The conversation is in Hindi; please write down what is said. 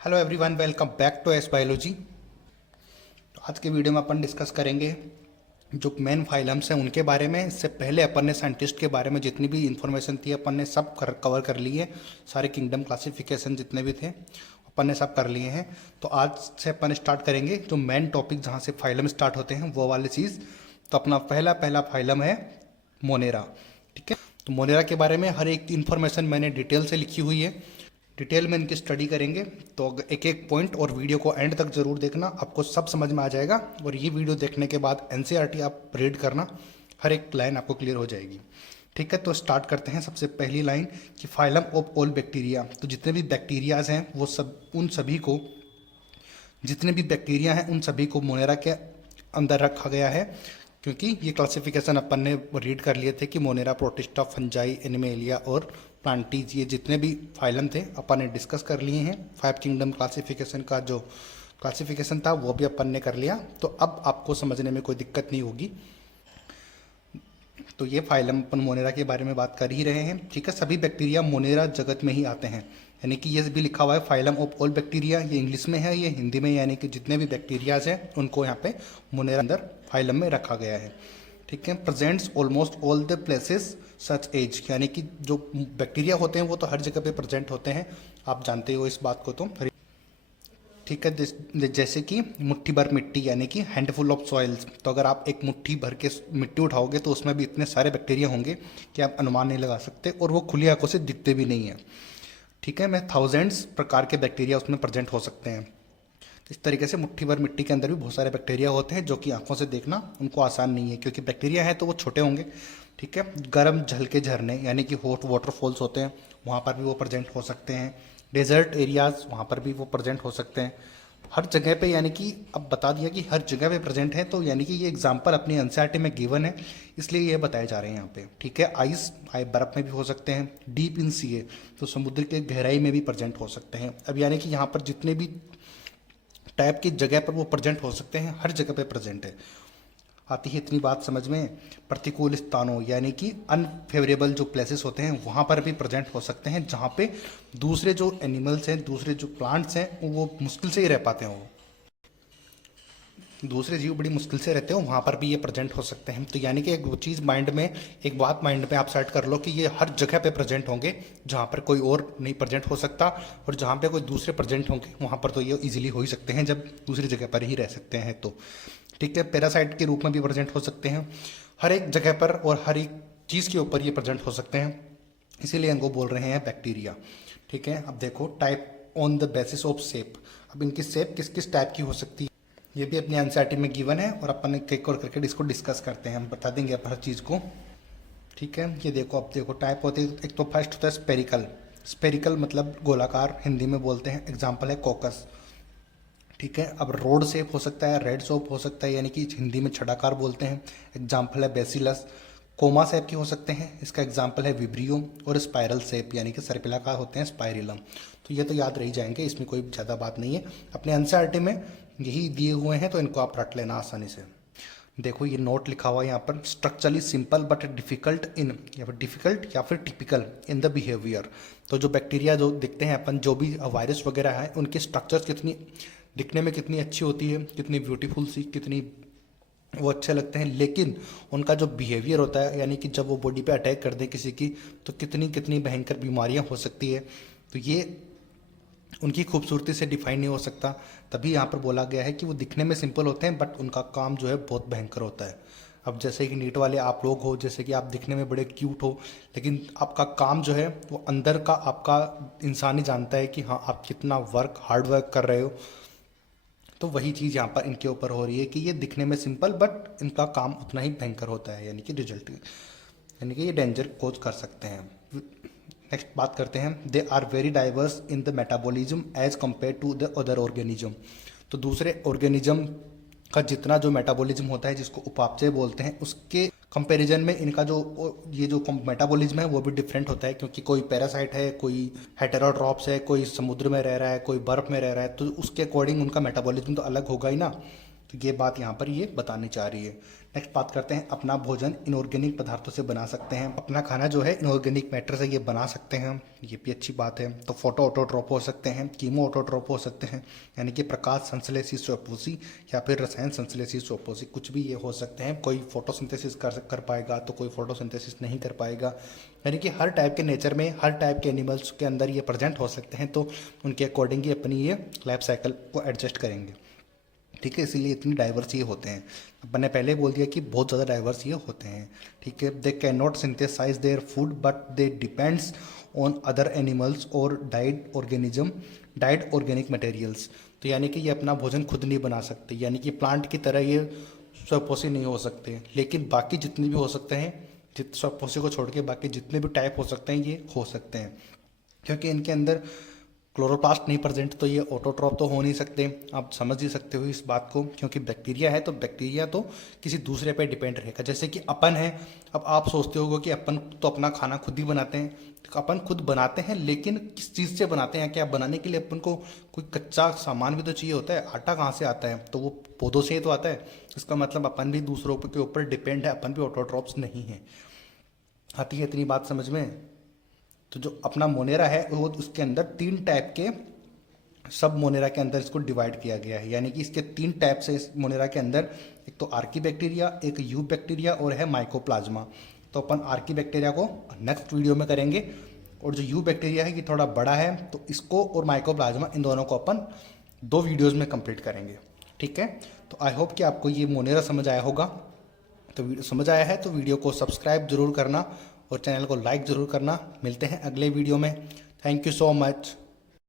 Hello everyone, welcome back to S biology. तो आज के वीडियो में अपन डिस्कस करेंगे जो मेन फाइलम्स हैं उनके बारे में। इससे पहले अपन ने साइंटिस्ट के बारे में जितनी भी इंफॉर्मेशन थी अपन ने सब कवर कर ली है। सारे किंगडम क्लासिफिकेशन जितने भी थे अपन ने सब कर लिए हैं। तो आज से अपन स्टार्ट करेंगे जो मेन टॉपिक जहाँ से फाइलम स्टार्ट होते हैं वो वाली चीज़। तो अपना पहला फाइलम है मोनेरा। ठीक है, तो मोनेरा के बारे में हर एक इन्फॉर्मेशन मैंने डिटेल से लिखी हुई है। डिटेल में इनकी स्टडी करेंगे तो एक एक पॉइंट और वीडियो को एंड तक जरूर देखना, आपको सब समझ में आ जाएगा। और ये वीडियो देखने के बाद एनसीईआरटी आप रीड करना, हर एक लाइन आपको क्लियर हो जाएगी। ठीक है, तो स्टार्ट करते हैं। सबसे पहली लाइन कि फाइलम ऑफ ऑल बैक्टीरिया। तो जितने भी बैक्टीरियाज हैं वो सब जितने भी बैक्टीरिया हैं उन सभी को मोनेरा के अंदर रखा गया है। क्योंकि ये क्लासिफिकेशन अपन ने रीड कर लिए थे कि मोनेरा, प्रोटिस्टा, फंजाई, एनिमेलिया और प्लांटीज, ये जितने भी फाइलम थे अपन ने डिस्कस कर लिए हैं। 5 किंगडम क्लासिफिकेशन का जो क्लासिफिकेशन था वो भी अपन ने कर लिया। तो अब आपको समझने में कोई दिक्कत नहीं होगी। तो ये फाइलम अपन मोनेरा के बारे में बात कर ही रहे हैं। ठीक है, सभी बैक्टीरिया मोनेरा जगत में ही आते हैं। यानी कि ये भी लिखा हुआ है फाइलम ऑफ ऑल बैक्टीरिया, ये इंग्लिश में है, ये हिंदी में, यानी कि जितने भी बैक्टीरियाज हैं उनको यहाँ पे मोनेरा अंदर फाइलम में रखा गया है। ठीक है, presents almost all the places such as, यानी कि जो बैक्टीरिया होते हैं वो तो हर जगह पे प्रेजेंट होते हैं, आप जानते हो इस बात को। तो ठीक है, जैसे कि मुट्ठी भर मिट्टी, यानी कि हैंडफुल ऑफ सॉइल्स। तो अगर आप एक मुट्ठी भर के मिट्टी उठाओगे तो उसमें भी इतने सारे बैक्टीरिया होंगे कि आप अनुमान नहीं लगा सकते, और वो खुली आंखों से दिखते भी नहीं है। ठीक है, मैं थाउजेंड्स प्रकार के बैक्टीरिया उसमें प्रेजेंट हो सकते हैं। इस तरीके से मुट्ठी भर मिट्टी के अंदर भी बहुत सारे बैक्टीरिया होते हैं जो कि आंखों से देखना उनको आसान नहीं है, क्योंकि बैक्टीरिया है तो वो छोटे होंगे। ठीक है, गर्म जल के झरने यानी कि हॉट वाटरफॉल्स होते हैं, वहाँ पर भी वो प्रेजेंट हो सकते हैं। डेजर्ट एरियाज, वहाँ पर भी वो प्रेजेंट हो सकते हैं। हर जगह पे, यानी कि अब बता दिया कि हर जगह पे प्रेजेंट है, तो यानी कि ये एग्जांपल अपनी एनसीईआरटी में गिवन है, इसलिए ये बताए जा रहे हैं यहाँ पे। ठीक है, आइस बर्फ में भी हो सकते हैं। डीप इन सी है, तो समुद्र के गहराई में भी प्रेजेंट हो सकते हैं। अब यानी कि यहाँ पर जितने भी टाइप की जगह पर वो प्रेजेंट हो सकते हैं, हर जगह पे प्रेजेंट है। आती है इतनी बात समझ में। प्रतिकूल स्थानों यानी कि अनफेवरेबल जो प्लेसेस होते हैं वहाँ पर भी प्रेजेंट हो सकते हैं, जहाँ पे दूसरे जो एनिमल्स हैं, दूसरे जो प्लांट्स हैं वो मुश्किल से ही रह पाते हैं, वो दूसरे जीव बड़ी मुश्किल से रहते हो, वहाँ पर भी ये प्रेजेंट हो सकते हैं। तो यानी कि एक वो चीज़ माइंड में, एक बात माइंड में आप सेट कर लो कि ये हर जगह पे प्रेजेंट होंगे जहाँ पर कोई और नहीं प्रेजेंट हो सकता, और जहाँ पे कोई दूसरे प्रेजेंट होंगे वहाँ पर तो ये इजीली हो ही सकते हैं जब दूसरी जगह पर ही रह सकते हैं। तो ठीक है, पैरासाइट के रूप में भी प्रेजेंट हो सकते हैं हर एक जगह पर, और हर एक चीज़ के ऊपर ये प्रेजेंट हो सकते हैं, इसीलिए इनको बोल रहे हैं बैक्टीरिया। ठीक है, अब देखो type on the basis of shape. अब इनकी शेप किस किस टाइप की हो सकती है ये भी अपनी एनसीईआरटी में गिवन है, और अपन एक और करके इसको डिस्कस करते हैं, हम बता देंगे अब हर चीज़ को। ठीक है, ये देखो, अब देखो टाइप होती है। एक तो फर्स्ट होता है स्पेरिकल। स्पेरिकल मतलब गोलाकार, हिंदी में बोलते हैं, एग्जाम्पल है कोकस। ठीक है, अब रोड शेप हो सकता है, रेड शेप हो सकता है, यानी कि हिंदी में छड़ाकार बोलते हैं, एग्जाम्पल है बेसिलस। कोमा शेप के हो सकते हैं, इसका एग्जाम्पल है विब्रियो। और स्पाइरल शेप यानी कि सर्पिलाकार होते हैं, स्पाइरिलम। तो ये तो याद रह जाएंगे, इसमें कोई ज़्यादा बात नहीं है, अपने एनसीईआरटी में यही दिए हुए हैं, तो इनको आप रट लेना आसानी से। देखो ये नोट लिखा हुआ है यहाँ पर, structurally simple but difficult in, या फिर डिफिकल्ट या फिर टिपिकल इन द बिहेवियर। तो जो बैक्टीरिया जो दिखते हैं अपन, जो भी वायरस वगैरह है, उनके स्ट्रक्चर्स कितनी दिखने में कितनी अच्छी होती है, कितनी ब्यूटीफुल सी, कितनी वो अच्छे लगते हैं, लेकिन उनका जो बिहेवियर होता है, यानी कि जब वो बॉडी पे अटैक कर दे किसी की, तो कितनी कितनी भयंकर बीमारियां हो सकती है। तो ये उनकी खूबसूरती से डिफाइन नहीं हो सकता। तभी यहाँ पर बोला गया है कि वो दिखने में सिंपल होते हैं बट उनका काम जो है बहुत भयंकर होता है। अब जैसे कि नीट वाले आप लोग हो, जैसे कि आप दिखने में बड़े क्यूट हो, लेकिन आपका काम जो है वो अंदर का आपका इंसान ही जानता है कि हाँ आप कितना हार्ड वर्क कर रहे हो। तो वही चीज़ यहाँ पर इनके ऊपर हो रही है कि ये दिखने में सिंपल बट इनका काम उतना ही भयंकर होता है, यानी कि रिजल्ट, यानी कि ये डेंजर कोज कर सकते हैं। नेक्स्ट बात करते हैं, they are very diverse in the metabolism as compare to the other organism. तो दूसरे ऑर्गेनिज्म का जितना जो मेटाबॉलिज्म होता है, जिसको उपापचय बोलते हैं, उसके कंपैरिजन में इनका जो ये जो मेटाबॉलिज्म है वो भी डिफरेंट होता है, क्योंकि कोई पैरासाइट है, कोई हेटेरोट्रॉप्स है, कोई समुद्र में रह रहा है, कोई बर्फ में रह रहा है, तो उसके अकॉर्डिंग उनका मेटाबॉलिज्म तो अलग होगा ही ना। तो ये बात यहाँ पर ये बतानी चाह रही है। नेक्स्ट बात करते हैं अपना भोजन इनऑर्गेनिक पदार्थों से बना सकते हैं। अपना खाना जो है इनऑर्गेनिक मैटर से ये बना सकते हैं, ये भी अच्छी बात है। तो फोटो ऑटोट्रोप हो सकते हैं, कीमो ऑटोट्रोप हो सकते हैं, यानी कि प्रकाश संश्लेषी स्वयंपोषी या फिर रसायन संश्लेषी स्वयंपोषी, कुछ भी ये हो सकते हैं। कोई फोटोसिंथेसिस कर पाएगा तो कोई फोटोसिंथेसिस नहीं कर पाएगा, यानी कि हर टाइप के नेचर में हर टाइप के एनिमल्स के अंदर ये प्रेजेंट हो सकते हैं। तो उनके अकॉर्डिंग ही अपनी ये लाइफ साइकिल को एडजस्ट करेंगे, ठीक है। इसीलिए इतनी डाइवर्स ये होते हैं। मैंने पहले बोल दिया कि बहुत ज़्यादा डाइवर्स ये होते हैं, ठीक है। They can not synthesize their food but they depends on other animals और डाइड ऑर्गेनिक मटेरियल्स। तो यानी कि ये अपना भोजन खुद नहीं बना सकते, यानी कि प्लांट की तरह ये स्वयंपोषी नहीं हो सकते, लेकिन बाकी जितने भी हो सकते हैं, स्वयंपोषी को छोड़ के बाकी जितने भी टाइप हो सकते हैं ये हो सकते हैं, क्योंकि इनके अंदर क्लोरोप्लास्ट नहीं प्रेजेंट। तो ये ऑटोट्रॉप तो हो नहीं सकते, आप समझ ही सकते हो इस बात को, क्योंकि बैक्टीरिया है तो बैक्टीरिया तो किसी दूसरे पे डिपेंड रहेगा। जैसे कि अपन है, अब आप सोचते होगे कि अपन तो अपना खाना खुद ही बनाते हैं, तो अपन खुद बनाते हैं, लेकिन किस चीज़ से बनाते हैं? क्या बनाने के लिए अपन को कोई कच्चा सामान भी तो चाहिए होता है। आटा कहाँ से आता है? तो वो पौधों से ही तो आता है। इसका मतलब अपन भी दूसरों के ऊपर डिपेंड है, अपन भी ऑटोट्रॉप्स नहीं है। आती है इतनी बात समझ में? तो जो अपना मोनेरा है वो उसके अंदर 3 टाइप के सब मोनेरा के अंदर इसको डिवाइड किया गया है, यानी कि इसके 3 टाइप से इस मोनेरा के अंदर, एक तो आर्की बैक्टीरिया, एक यू बैक्टीरिया और है माइकोप्लाज्मा। तो अपन आर्की बैक्टीरिया को नेक्स्ट वीडियो में करेंगे, और जो यू बैक्टीरिया है ये थोड़ा बड़ा है, तो इसको और माइकोप्लाज्मा इन दोनों को अपन 2 वीडियोज़ में कंप्लीट करेंगे, ठीक है। तो आई होप कि आपको ये मोनेरा समझ आया होगा। तो समझ आया है तो वीडियो को सब्सक्राइब जरूर करना और चैनल को लाइक ज़रूर करना। मिलते हैं अगले वीडियो में। Thank you so much.